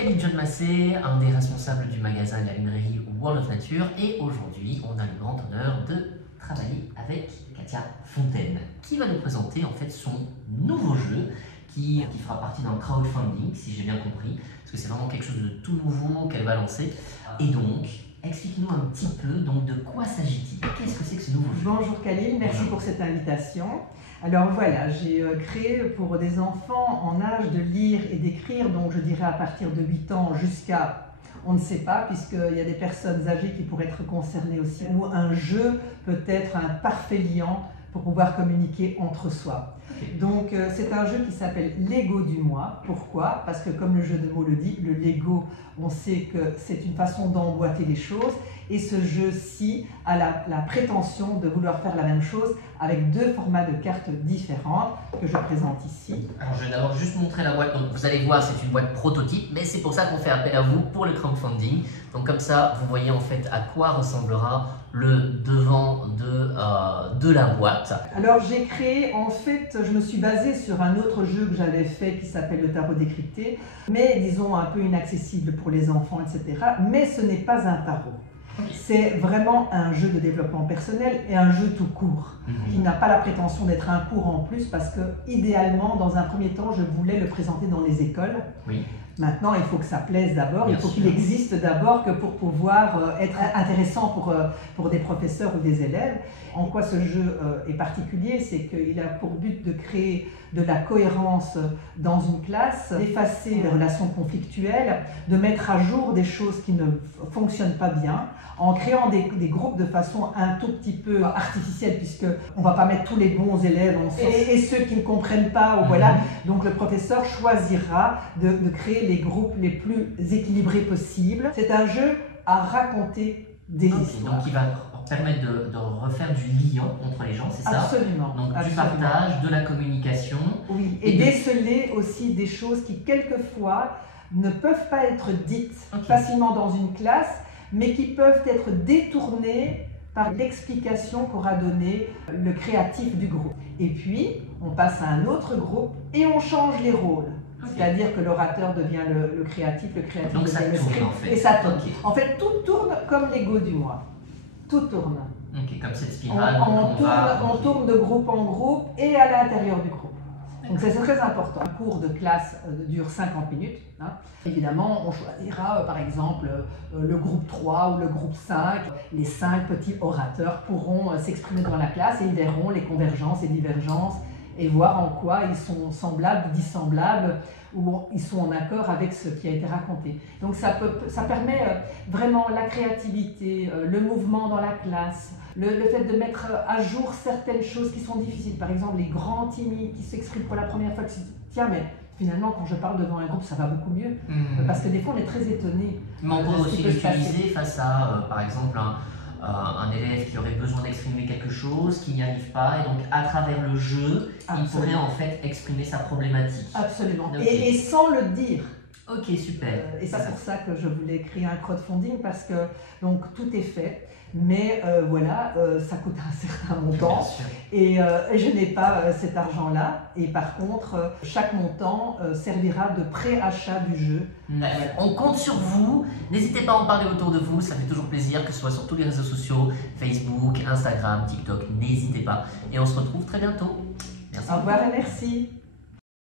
Khalid John Massé, un des responsables du magasin de la librairie World of Nature, et aujourd'hui on a le grand honneur de travailler avec Katia Fontaine qui va nous présenter en fait son nouveau jeu qui fera partie d'un crowdfunding, si j'ai bien compris, parce que c'est vraiment quelque chose de tout nouveau qu'elle va lancer. Et donc, explique-nous un petit peu donc, de quoi s'agit-il. Qu'est-ce que c'est que ce nouveau jeu? Bonjour Khalil, merci pour cette invitation. Alors voilà, j'ai créé pour des enfants en âge de lire et d'écrire, donc je dirais à partir de 8 ans jusqu'à, on ne sait pas, puisqu'il y a des personnes âgées qui pourraient être concernées aussi, où un jeu peut être un parfait liant pour pouvoir communiquer entre soi. Donc c'est un jeu qui s'appelle Lego du mois. Pourquoi? Parce que comme le jeu de mots le dit, le Lego, on sait que c'est une façon d'emboîter les choses, et ce jeu-ci a la prétention de vouloir faire la même chose avec deux formats de cartes différentes que je présente ici. Alors je vais d'abord juste montrer la boîte. Donc vous allez voir, c'est une boîte prototype, mais c'est pour ça qu'on fait appel à vous pour le crowdfunding. Donc comme ça, vous voyez en fait à quoi ressemblera le devant de la boîte. Alors j'ai créé, en fait, je me suis basée sur un autre jeu que j'avais fait qui s'appelle le tarot décrypté, mais disons un peu inaccessible pour les enfants, etc. Mais ce n'est pas un tarot. C'est vraiment un jeu de développement personnel et un jeu tout court, qui n'a pas la prétention d'être un cours en plus, parce que idéalement, dans un premier temps, je voulais le présenter dans les écoles. Oui. Maintenant, il faut que ça plaise d'abord, il faut qu'il sûr. existe d'abord que pour pouvoir être intéressant pour des professeurs ou des élèves. En quoi ce jeu est particulier, c'est qu'il a pour but de créer de la cohérence dans une classe, d'effacer les relations conflictuelles, de mettre à jour des choses qui ne fonctionnent pas bien, en créant des groupes de façon un tout petit peu artificielle, puisqu'on ne va pas mettre tous les bons élèves et ceux qui ne comprennent pas. Ou voilà. Donc le professeur choisira de créer les groupes les plus équilibrés possibles. C'est un jeu à raconter des histoires. Donc il va permettre de refaire du lien entre les gens, c'est ça? Absolument. Donc absolument. du partage, de la communication. Oui, et déceler aussi des choses qui quelquefois ne peuvent pas être dites facilement dans une classe, mais qui peuvent être détournées par l'explication qu'aura donnée le créatif du groupe. Et puis, on passe à un autre groupe et on change les rôles. C'est-à-dire que l'orateur devient le créatif Donc ça devient le tourne script, en fait. et ça tourne. En fait, tout tourne comme Lego du mois. Tout tourne. Comme cette spirale. On tourne de groupe en groupe et à l'intérieur du groupe. Donc c'est très important. Un cours de classe dure 50 minutes. Hein. Évidemment, on choisira par exemple le groupe 3 ou le groupe 5. Les 5 petits orateurs pourront s'exprimer dans la classe et ils verront les convergences et divergences et voir en quoi ils sont semblables, dissemblables, ou ils sont en accord avec ce qui a été raconté. Donc ça permet vraiment la créativité, le mouvement dans la classe, le fait de mettre à jour certaines choses qui sont difficiles. Par exemple, les grands timides qui s'expriment pour la première fois, qui se disent « Tiens, mais finalement, quand je parle devant un groupe, ça va beaucoup mieux. Parce que des fois, on est très étonné. Mais on peut aussi l'utiliser face à, par exemple, un élève qui aurait besoin d'exprimer quelque chose, qui n'y arrive pas, et donc à travers le jeu, il pourrait en fait exprimer sa problématique. Absolument, et sans le dire. Ok, super. Et c'est pour ça que je voulais créer un crowdfunding, parce que donc, tout est fait, mais voilà, ça coûte un certain montant, et je n'ai pas cet argent-là, et par contre, chaque montant servira de pré-achat du jeu. On compte sur vous, n'hésitez pas à en parler autour de vous, ça fait toujours plaisir, que ce soit sur tous les réseaux sociaux, Facebook, Instagram, TikTok, n'hésitez pas. Et on se retrouve très bientôt. Merci. Au revoir et merci.